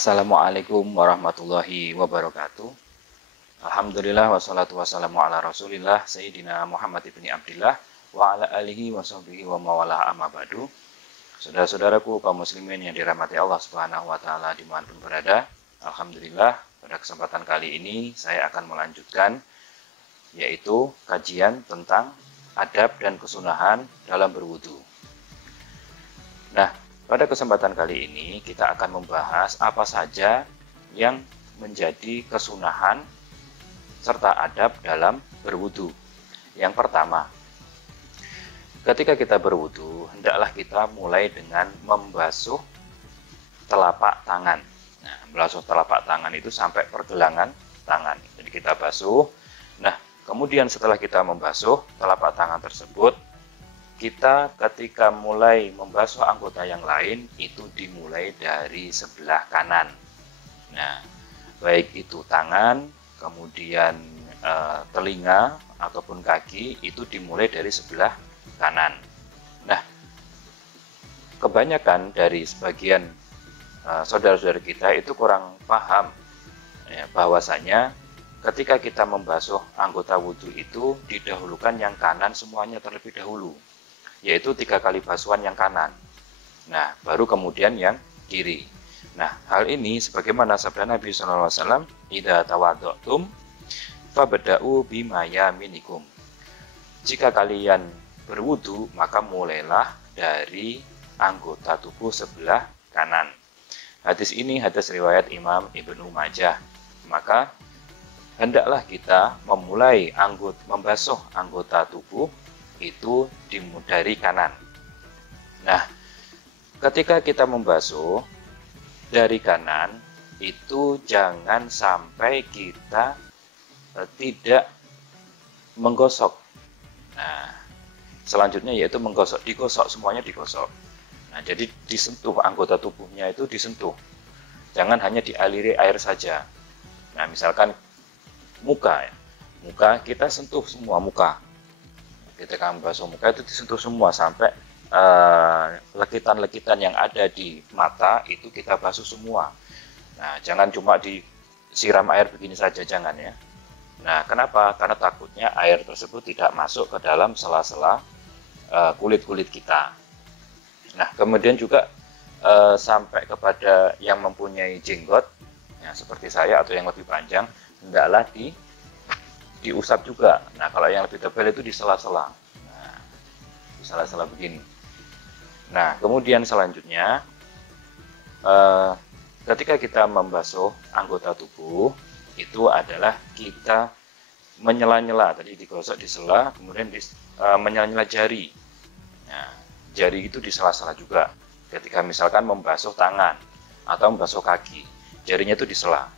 Assalamualaikum warahmatullahi wabarakatuh. Alhamdulillah wassalatu wassalamu ala rasulillah Sayyidina Muhammad ibn Abdillah wa ala alihi wa sahbihi wa mawalah amma ba'du. Saudara-saudaraku kaum muslimin yang dirahmati Allah Subhanahu wa taala dimanapun berada, alhamdulillah pada kesempatan kali ini saya akan melanjutkan yaitu kajian tentang adab dan kesunahan dalam berwudu. Nah, pada kesempatan kali ini kita akan membahas apa saja yang menjadi kesunahan serta adab dalam berwudu. Yang pertama, ketika kita berwudu, hendaklah kita mulai dengan membasuh telapak tangan. Nah, membasuh telapak tangan itu sampai pergelangan tangan. Jadi kita basuh. Nah, kemudian setelah kita membasuh telapak tangan tersebut, kita ketika mulai membasuh anggota yang lain itu dimulai dari sebelah kanan. Nah, baik itu tangan, kemudian telinga ataupun kaki itu dimulai dari sebelah kanan. Nah, kebanyakan dari sebagian saudara-saudara kita itu kurang paham ya, bahwasanya ketika kita membasuh anggota wudhu itu didahulukan yang kanan semuanya terlebih dahulu, yaitu 3 kali basuhan yang kanan. Nah, baru kemudian yang kiri. Nah, hal ini sebagaimana sabda Nabi SAW, "Idza tawaddotum fabda'u bima yaminikum." Jika kalian berwudu, maka mulailah dari anggota tubuh sebelah kanan. Hadis ini hadis riwayat Imam Ibnu Majah. Maka hendaklah kita memulai membasuh anggota tubuh itu dari kanan. Nah, ketika kita membasuh dari kanan itu jangan sampai kita tidak menggosok. Nah, selanjutnya yaitu menggosok, digosok, semuanya digosok. Nah, jadi disentuh anggota tubuhnya itu disentuh. Jangan hanya dialiri air saja. Nah, misalkan muka kita sentuh semua muka. Ketika membasuh muka itu disentuh semua sampai lekitan-lekitan yang ada di mata itu kita basuh semua. Nah, jangan cuma disiram air begini saja, jangan ya. Nah, kenapa? Karena takutnya air tersebut tidak masuk ke dalam sela-sela kulit-kulit kita. Nah, kemudian juga sampai kepada yang mempunyai jenggot, ya, seperti saya atau yang lebih panjang, hendaklah diusap juga. Nah, kalau yang lebih tebal itu di sela-sela. Nah, di sela-sela begini. Nah, kemudian selanjutnya, ketika kita membasuh anggota tubuh, itu adalah kita menyela-nyela. Tadi digosok di sela, kemudian menyela-nyela jari. Nah, jari itu di sela-sela juga. Ketika misalkan membasuh tangan atau membasuh kaki, jarinya itu di sela.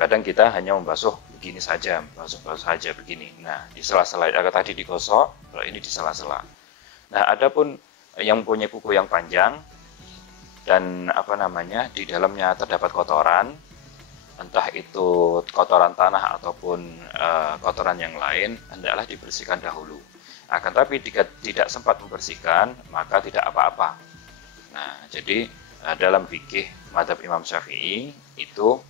Kadang kita hanya membasuh begini saja, basuh-basuh saja begini. Nah, di sela-sela tadi digosok, kalau ini di sela-sela. Nah, adapun yang mempunyai kuku yang panjang dan di dalamnya terdapat kotoran, entah itu kotoran tanah ataupun kotoran yang lain, hendaklah dibersihkan dahulu. Akan tapi jika tidak sempat membersihkan, maka tidak apa-apa. Nah, jadi dalam fikih mazhab Imam Syafi'i itu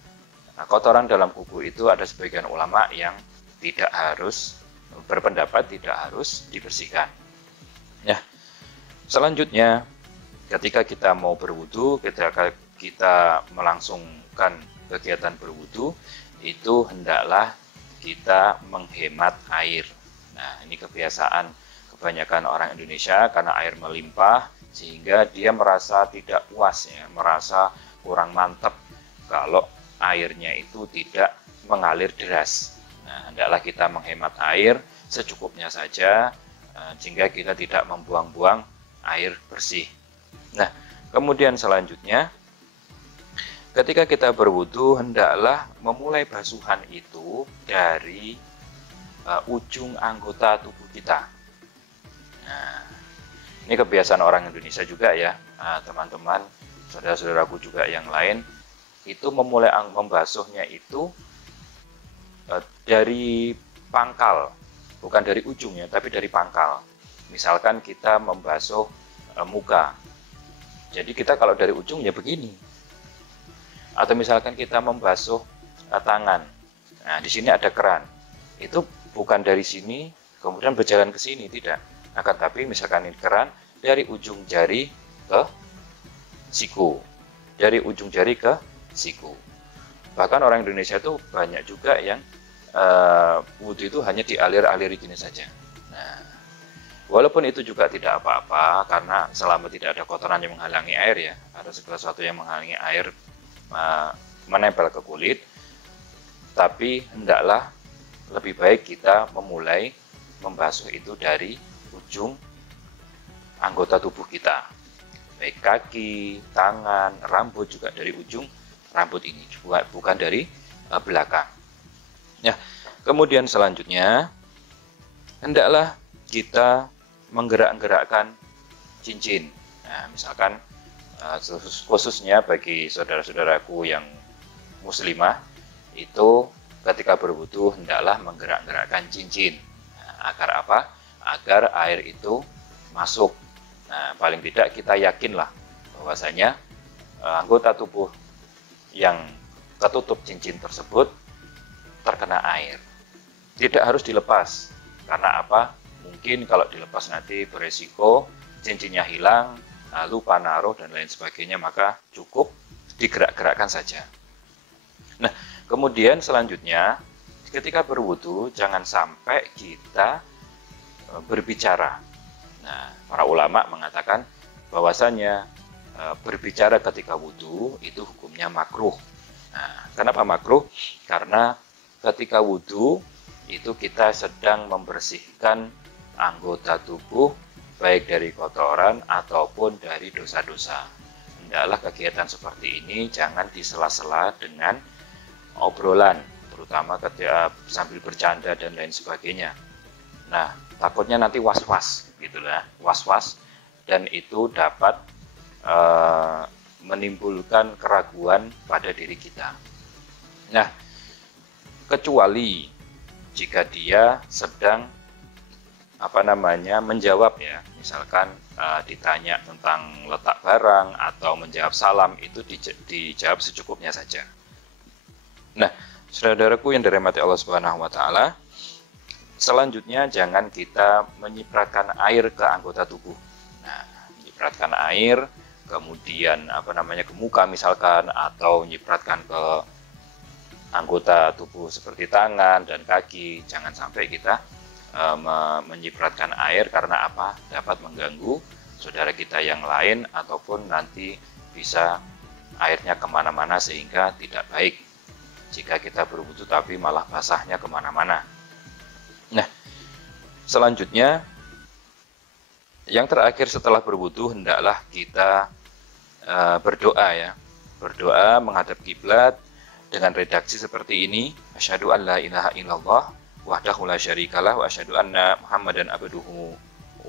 kotoran dalam kuku itu ada sebagian ulama yang tidak harus berpendapat tidak harus dibersihkan. Ya. Selanjutnya, ketika kita mau berwudu, ketika kita melangsungkan kegiatan berwudu, itu hendaklah kita menghemat air. Nah, ini kebiasaan kebanyakan orang Indonesia karena air melimpah sehingga dia merasa tidak puas ya, merasa kurang mantap kalau airnya itu tidak mengalir deras. Nah, hendaklah kita menghemat air secukupnya saja sehingga kita tidak membuang-buang air bersih. Nah, kemudian selanjutnya ketika kita berwudu hendaklah memulai basuhan itu dari ujung anggota tubuh kita. Nah, ini kebiasaan orang Indonesia juga ya, teman-teman, saudara-saudaraku juga yang lain. Itu memulai membasuhnya itu dari pangkal, bukan dari ujungnya, tapi dari pangkal. Misalkan kita membasuh muka, jadi kita kalau dari ujung ya begini. Atau misalkan kita membasuh tangan. Nah, di sini ada keran. Itu bukan dari sini kemudian berjalan ke sini, tidak. Akan tapi misalkan ini keran dari ujung jari ke siku. Dari ujung jari ke siku. Bahkan orang Indonesia itu banyak juga yang wudhu itu hanya dialir-aliri gini saja. Nah, walaupun itu juga tidak apa-apa, karena selama tidak ada kotoran yang menghalangi air ya, ada segala sesuatu yang menghalangi air menempel ke kulit, tapi hendaklah lebih baik kita memulai membasuh itu dari ujung anggota tubuh kita, baik kaki, tangan, rambut, juga dari ujung rambut ini, bukan dari belakang. Ya, kemudian selanjutnya hendaklah kita menggerak-gerakkan cincin. Nah, misalkan khususnya bagi saudara-saudaraku yang muslimah, itu ketika berwudu hendaklah menggerak-gerakkan cincin. Nah, agar apa? Agar air itu masuk. Nah, paling tidak kita yakinlah bahwasanya anggota tubuh yang ketutup cincin tersebut terkena air. Tidak harus dilepas. Karena apa? Mungkin kalau dilepas nanti beresiko cincinnya hilang, lupa naruh dan lain sebagainya, maka cukup digerak-gerakkan saja. Nah, kemudian selanjutnya ketika berwudu jangan sampai kita berbicara. Nah, para ulama mengatakan bahwasanya berbicara ketika wudu itu hukumnya makruh. Nah, kenapa makruh? Karena ketika wudu itu kita sedang membersihkan anggota tubuh baik dari kotoran ataupun dari dosa-dosa. Hendaklah kegiatan seperti ini jangan disela-sela dengan obrolan, terutama ketika sambil bercanda dan lain sebagainya. Nah, takutnya nanti was-was gitulah, was-was, dan itu dapat menimbulkan keraguan pada diri kita. Nah, kecuali jika dia sedang menjawab ya, misalkan ditanya tentang letak barang atau menjawab salam, itu dijawab secukupnya saja. Nah, saudaraku yang dirahmati Allah Subhanahu wa taala, selanjutnya jangan kita menyipratkan air ke anggota tubuh. Nah, menyipratkan air kemudian ke muka misalkan, atau menyipratkan ke anggota tubuh seperti tangan dan kaki, jangan sampai kita menyipratkan air, karena apa? Dapat mengganggu saudara kita yang lain, ataupun nanti bisa airnya kemana-mana sehingga tidak baik jika kita berwudu tapi malah basahnya kemana-mana. Nah, selanjutnya yang terakhir setelah berwudu hendaklah kita berdoa ya, berdoa menghadap kiblat dengan redaksi seperti ini: asyhadu an la ilaha illallah wahdahu la syarikalah wa asyhadu anna muhammadan abduhu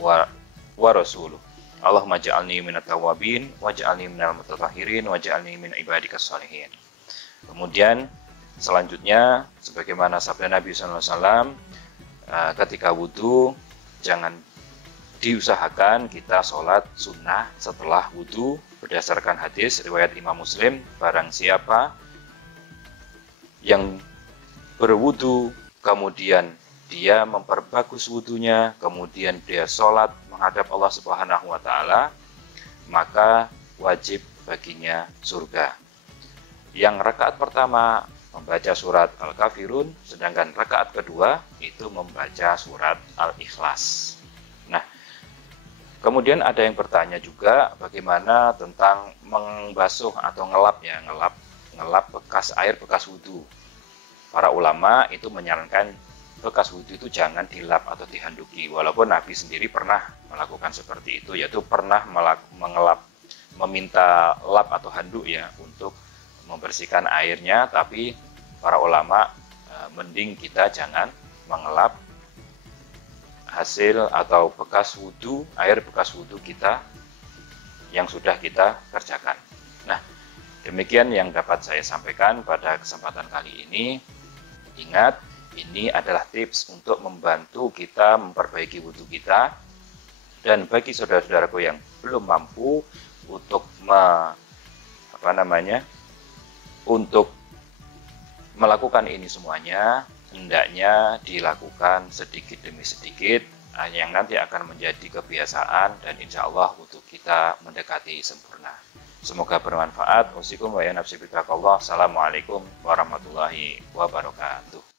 wa rasuluh. Allahumma ja'alni minat tawabin waj'alni minal mutatahhirin waj'alni min ibadikas sholihin. Kemudian selanjutnya sebagaimana sabda Nabi SAW, ketika wudhu jangan diusahakan kita sholat sunnah setelah wudhu, berdasarkan hadis riwayat Imam Muslim, barang siapa yang berwudhu kemudian dia memperbagus wudhunya, kemudian dia sholat menghadap Allah Subhanahu wa taala, maka wajib baginya surga. Yang rakaat pertama membaca surat Al-Kafirun, sedangkan rakaat kedua itu membaca surat Al-Ikhlas. Nah, kemudian ada yang bertanya juga bagaimana tentang membasuh atau ngelap bekas air bekas wudhu. Para ulama itu menyarankan bekas wudhu itu jangan dilap atau dihanduki, walaupun Nabi sendiri pernah melakukan seperti itu, yaitu pernah meminta lap atau handuk ya untuk membersihkan airnya, tapi para ulama mending kita jangan mengelap hasil atau bekas wudhu, air bekas wudhu kita yang sudah kita kerjakan. Nah, demikian yang dapat saya sampaikan pada kesempatan kali ini. Ingat, ini adalah tips untuk membantu kita memperbaiki wudhu kita, dan bagi saudara-saudaraku yang belum mampu untuk untuk melakukan ini semuanya hendaknya dilakukan sedikit demi sedikit, yang nanti akan menjadi kebiasaan dan insya Allah untuk kita mendekati sempurna. Semoga bermanfaat. Wassalamualaikum warahmatullahi wabarakatuh.